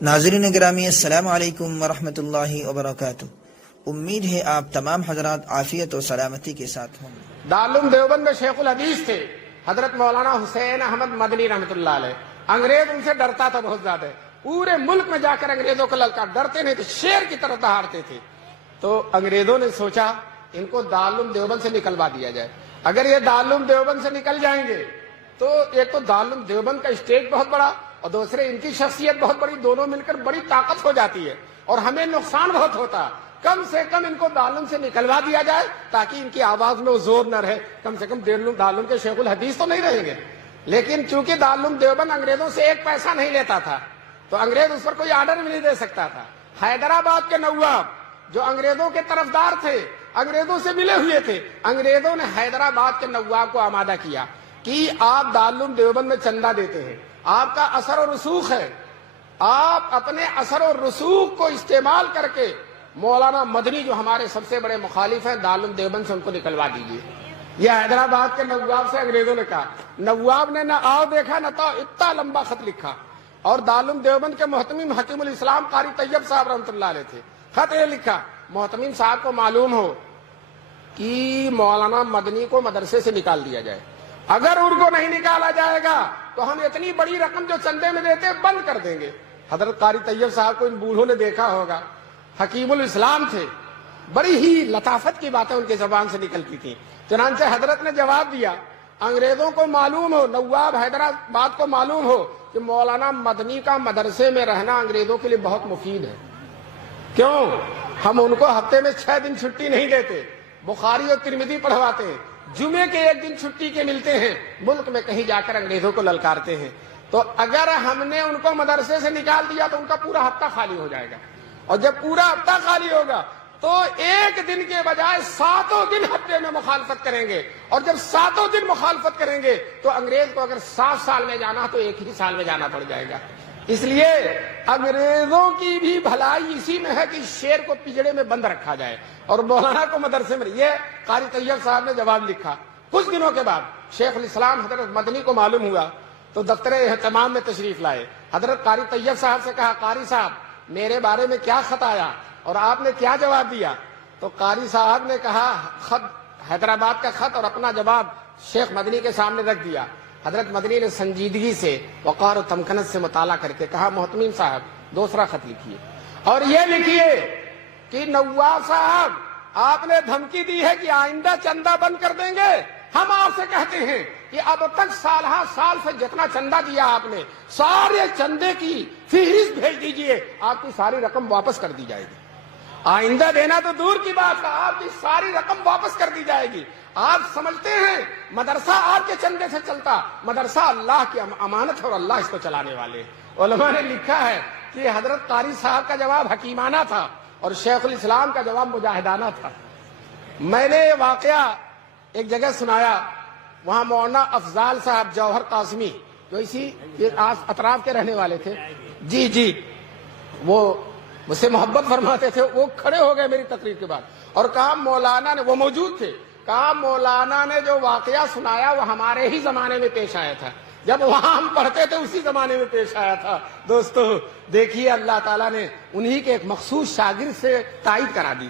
ناظرین گرامی السلام علیکم ورحمۃ اللہ وبرکاتہ۔ امید ہے آپ تمام حضرات عافیت و سلامتی کے ساتھ ہوں گے۔ دارالعلوم دیوبند میں شیخ الحدیث تھے حضرت مولانا حسین احمد مدنی رحمۃ اللہ علیہ۔ انگریز ان سے ڈرتا تھا بہت زیادہ، پورے ملک میں جا کر انگریزوں کو للکار، ڈرتے نہیں تھے، شیر کی طرح دہاڑتے تھے۔ تو انگریزوں نے سوچا ان کو دارالعلوم دیوبند سے نکلوا دیا جائے۔ اگر یہ دارالعلوم دیوبند سے نکل جائیں گے تو ایک تو دارالعلوم دیوبند کا اسٹیج بہت بڑا اور دوسرے ان کی شخصیت بہت بڑی، دونوں مل کر بڑی طاقت ہو جاتی ہے اور ہمیں نقصان بہت ہوتا۔ کم سے کم ان کو دارالعلوم سے نکلوا دیا جائے تاکہ ان کی آواز میں وہ زور نہ رہے، کم سے کم دارالعلوم کے شیخ الحدیث تو نہیں رہیں گے۔ لیکن چونکہ دارالعلوم دیوبند انگریزوں سے ایک پیسہ نہیں لیتا تھا تو انگریز اس پر کوئی آرڈر بھی نہیں دے سکتا تھا۔ حیدرآباد کے نواب جو انگریزوں کے طرفدار تھے، انگریزوں سے ملے ہوئے تھے، انگریزوں نے حیدرآباد کے نواب کو آمادہ کیا کہ آپ دارالعلوم دیوبند میں چندہ دیتے ہیں، آپ کا اثر و رسوخ ہے، آپ اپنے اثر و رسوخ کو استعمال کر کے مولانا مدنی جو ہمارے سب سے بڑے مخالف ہیں دارالعلوم دیوبند سے ان کو نکلوا دیجیے۔ یہ حیدرآباد کے نواب سے انگریزوں نے کہا۔ نواب نے نہ آؤ دیکھا نہ تو اتنا لمبا خط لکھا، اور دارالعلوم دیوبند کے محتمم حکیم الاسلام قاری طیب صاحب رحمۃ اللہ علیہ تھے۔ خط یہ لکھا، محتمم صاحب کو معلوم ہو کہ مولانا مدنی کو مدرسے سے نکال دیا جائے، اگر ان کو نہیں نکالا جائے گا تو ہم اتنی بڑی رقم جو چندے میں دیتے بند کر دیں گے۔ حضرت قاری طیب صاحب کو ان بوڑھوں نے دیکھا ہوگا، حکیم الاسلام تھے، بڑی ہی لطافت کی باتیں ان کی زبان سے نکلتی تھیں۔ چنانچہ حضرت نے جواب دیا، انگریزوں کو معلوم ہو، نواب حیدرآباد کو معلوم ہو کہ مولانا مدنی کا مدرسے میں رہنا انگریزوں کے لیے بہت مفید ہے۔ کیوں؟ ہم ان کو ہفتے میں 6 دن چھٹی نہیں دیتے، بخاری اور ترمذی پڑھواتے ہیں، جمعے کے 1 دن چھٹی کے ملتے ہیں، ملک میں کہیں جا کر انگریزوں کو للکارتے ہیں۔ تو اگر ہم نے ان کو مدرسے سے نکال دیا تو ان کا پورا ہفتہ خالی ہو جائے گا، اور جب پورا ہفتہ خالی ہوگا تو 1 دن کے بجائے 7 دن ہفتے میں مخالفت کریں گے، اور جب 7 دن مخالفت کریں گے تو انگریز کو اگر 7 سال میں جانا تو 1 ہی سال میں جانا پڑ جائے گا۔ اس لیے انگریزوں کی بھی بھلائی اسی میں ہے کہ شیر کو پنجڑے میں بند رکھا جائے اور مولانا کو مدرسے میں۔ یہ قاری طیب صاحب نے جواب لکھا۔ کچھ دنوں کے بعد شیخ الاسلام حضرت مدنی کو معلوم ہوا تو دفتر اہتمام میں تشریف لائے۔ حضرت قاری طیب صاحب سے کہا، قاری صاحب میرے بارے میں کیا خط آیا اور آپ نے کیا جواب دیا؟ تو قاری صاحب نے کہا، خط حیدرآباد کا خط اور اپنا جواب شیخ مدنی کے سامنے رکھ دیا۔ حضرت مدنی نے سنجیدگی سے، وقار و تمکنت سے مطالعہ کر کے کہا، محتمم صاحب دوسرا خط لکھیے اور یہ لکھیے کہ نواب صاحب آپ نے دھمکی دی ہے کہ آئندہ چندہ بند کر دیں گے۔ ہم آپ سے کہتے ہیں کہ اب تک سال سے جتنا چندہ دیا آپ نے، سارے چندے کی فہرست بھیج دیجئے، آپ کی ساری رقم واپس کر دی جائے گی۔ آئندہ دینا تو دور کی بات ہے، آپ کی ساری رقم واپس کر دی جائے گی۔ آپ سمجھتے ہیں مدرسہ آپ کے چندے سے چلتا؟ مدرسہ اللہ کی امانت ہے اور اللہ اس کو چلانے والے۔ علماء نے لکھا ہے کہ حضرت قاری صاحب کا جواب حکیمانہ تھا اور شیخ الاسلام کا جواب مجاہدانہ تھا۔ میں نے یہ واقعہ ایک جگہ سنایا، وہاں مولانا افضال صاحب جوہر قاسمی جو اسی اطراف کے رہنے والے تھے، جی وہ مجھ سے محبت فرماتے تھے، وہ کھڑے ہو گئے میری تقریر کے بعد اور کہا مولانا نے، وہ موجود تھے، کہا مولانا نے جو واقعہ سنایا وہ ہمارے ہی زمانے میں پیش آیا تھا، جب وہاں ہم پڑھتے تھے اسی زمانے میں پیش آیا تھا۔ دوستو دیکھیے اللہ تعالیٰ نے انہی کے ایک مخصوص شاگرد سے تائید کرا دی۔